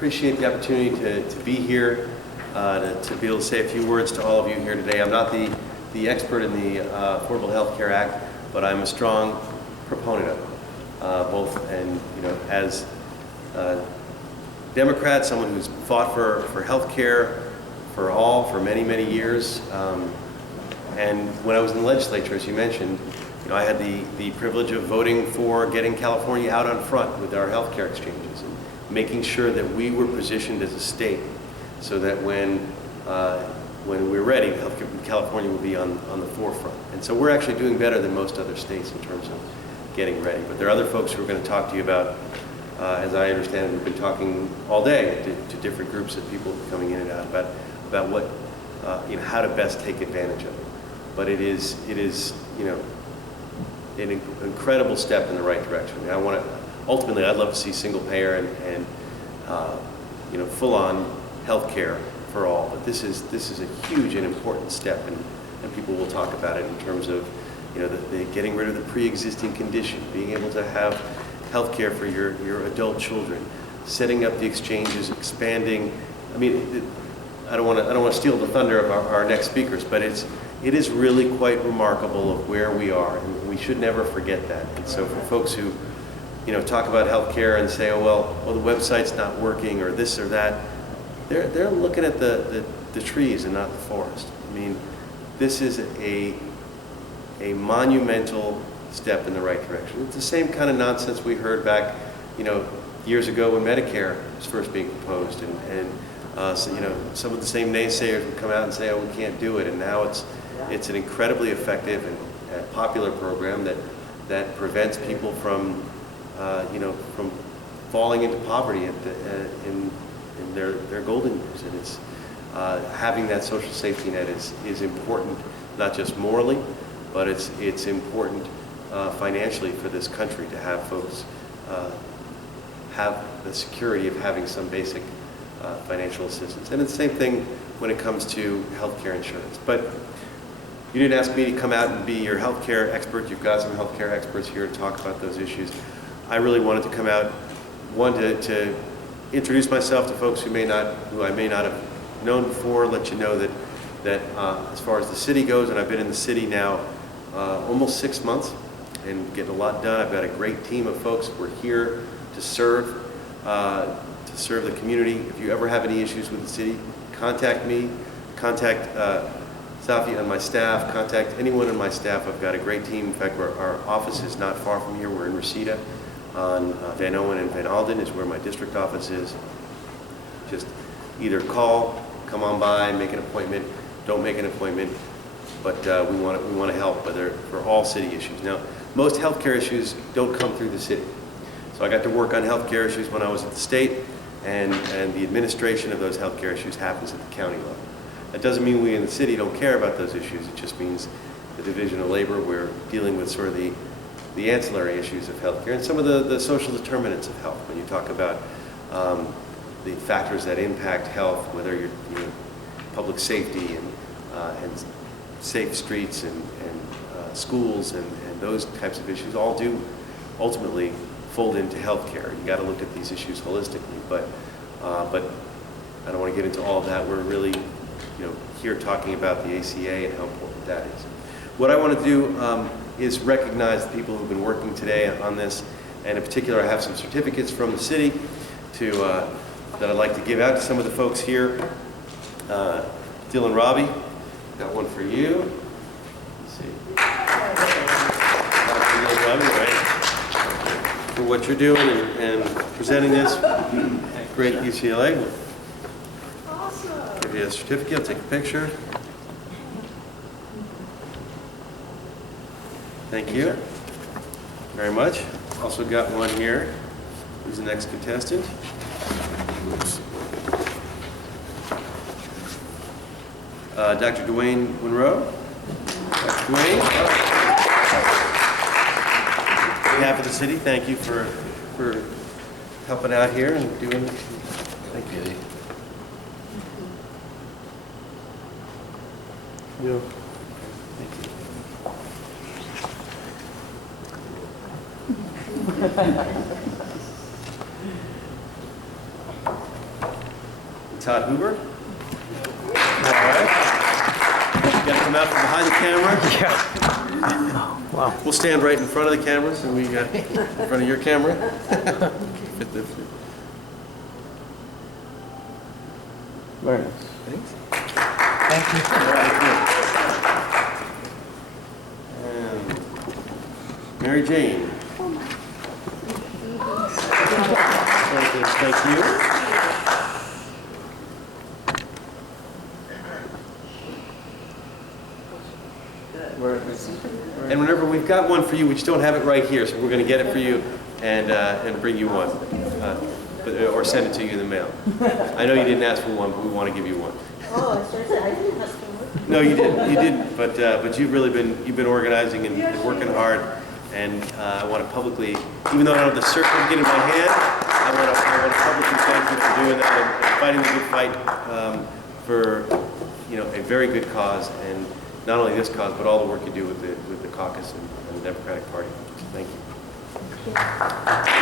appreciate the opportunity to be here, to be able to say a few words to all of you here today. I'm not the expert in the Affordable Health Care Act, but I'm a strong proponent of it, both, and as a Democrat, someone who's fought for health care for all for many, many years. And when I was in the legislature, as you mentioned, I had the privilege of voting for getting California out on front with our healthcare exchanges and making sure that we were positioned as a state so that when we're ready, California will be on the forefront. And so we're actually doing better than most other states in terms of getting ready. But there are other folks who are going to talk to you about, as I understand it, we've been talking all day to different groups of people coming in and out about what, how to best take advantage of it. But it is an incredible step in the right direction. Ultimately, I'd love to see single payer and full-on health care for all. But this is a huge and important step, and people will talk about it in terms of the getting rid of the pre-existing condition, being able to have health care for your adult children, setting up the exchanges, expanding. I mean, I don't want to steal the thunder of our next speakers, but it is really quite remarkable of where we are, and we should never forget that. And so for folks who, talk about healthcare and say, oh well, the website's not working or this or that, they're looking at the trees and not the forest. I mean, this is a monumental step in the right direction. It's the same kind of nonsense we heard back, years ago when Medicare was first being proposed, and so, some of the same naysayers would come out and say, oh, we can't do it, and now it's an incredibly effective and popular program that prevents people from from falling into poverty in their golden years. And it's having that social safety net is important, not just morally, but it's important financially for this country to have folks have the security of having some basic financial assistance. And it's the same thing when it comes to healthcare insurance. But you didn't ask me to come out and be your healthcare expert. You've got some healthcare experts here to talk about those issues. I really wanted to come out, one, to introduce myself to folks who I may not have known before, let you know that as far as the city goes, and I've been in the city now almost 6 months and getting a lot done. I've got a great team of folks. We're here to serve the community. If you ever have any issues with the city, contact me, contact Safi and my staff, contact anyone on my staff. I've got a great team. In fact, our office is not far from here. We're in Reseda on Van Owen and Van Alden is where my district office is. Just either call, come on by, make an appointment, don't make an appointment, but we want to help for all city issues. Now, most healthcare issues don't come through the city. So I got to work on healthcare issues when I was at the state, and the administration of those healthcare issues happens at the county level. That doesn't mean we in the city don't care about those issues. It just means the Division of Labor, we're dealing with sort of the ancillary issues of healthcare and some of the social determinants of health. When you talk about the factors that impact health, whether you're public safety and safe streets and schools and those types of issues all do ultimately fold into healthcare. You got to look at these issues holistically, but I don't want to get into all of that. We're really here talking about the ACA and how important that is. What I want to do is recognize the people who've been working today on this, and in particular I have some certificates from the city that I'd like to give out to some of the folks here. Dylan Robbie, got one for you. Let's see. Dylan Robbie, right? For what you're doing and presenting this. Great UCLA. Awesome. Give you a certificate, I'll take a picture. Thank you very much. Also got one here. Who's the next contestant? Dr. Dwayne Monroe. Dr. Dwayne. On behalf of the city, thank you for helping out here and doing. Thank you. Yeah. Thank you. Todd Hoover. All right. You got to come out from behind the camera. Yeah. Wow. We'll stand right in front of the camera, so we got in front of your camera. Very nice. Thank you. And Mary Jane. Thank you. And remember, we've got one for you. We just don't have it right here, so we're going to get it for you and bring you one, or send it to you in the mail. I know you didn't ask for one, but we want to give you one. Oh, I said I didn't ask for one. No, you didn't. You didn't. But you've really been organizing and working hard. And I want to publicly, even though I don't have the certificate in my hand, I want to publicly thank you for doing that and fighting the good fight for a very good cause, and not only this cause, but all the work you do with the caucus and the Democratic Party. So thank you. Thank you.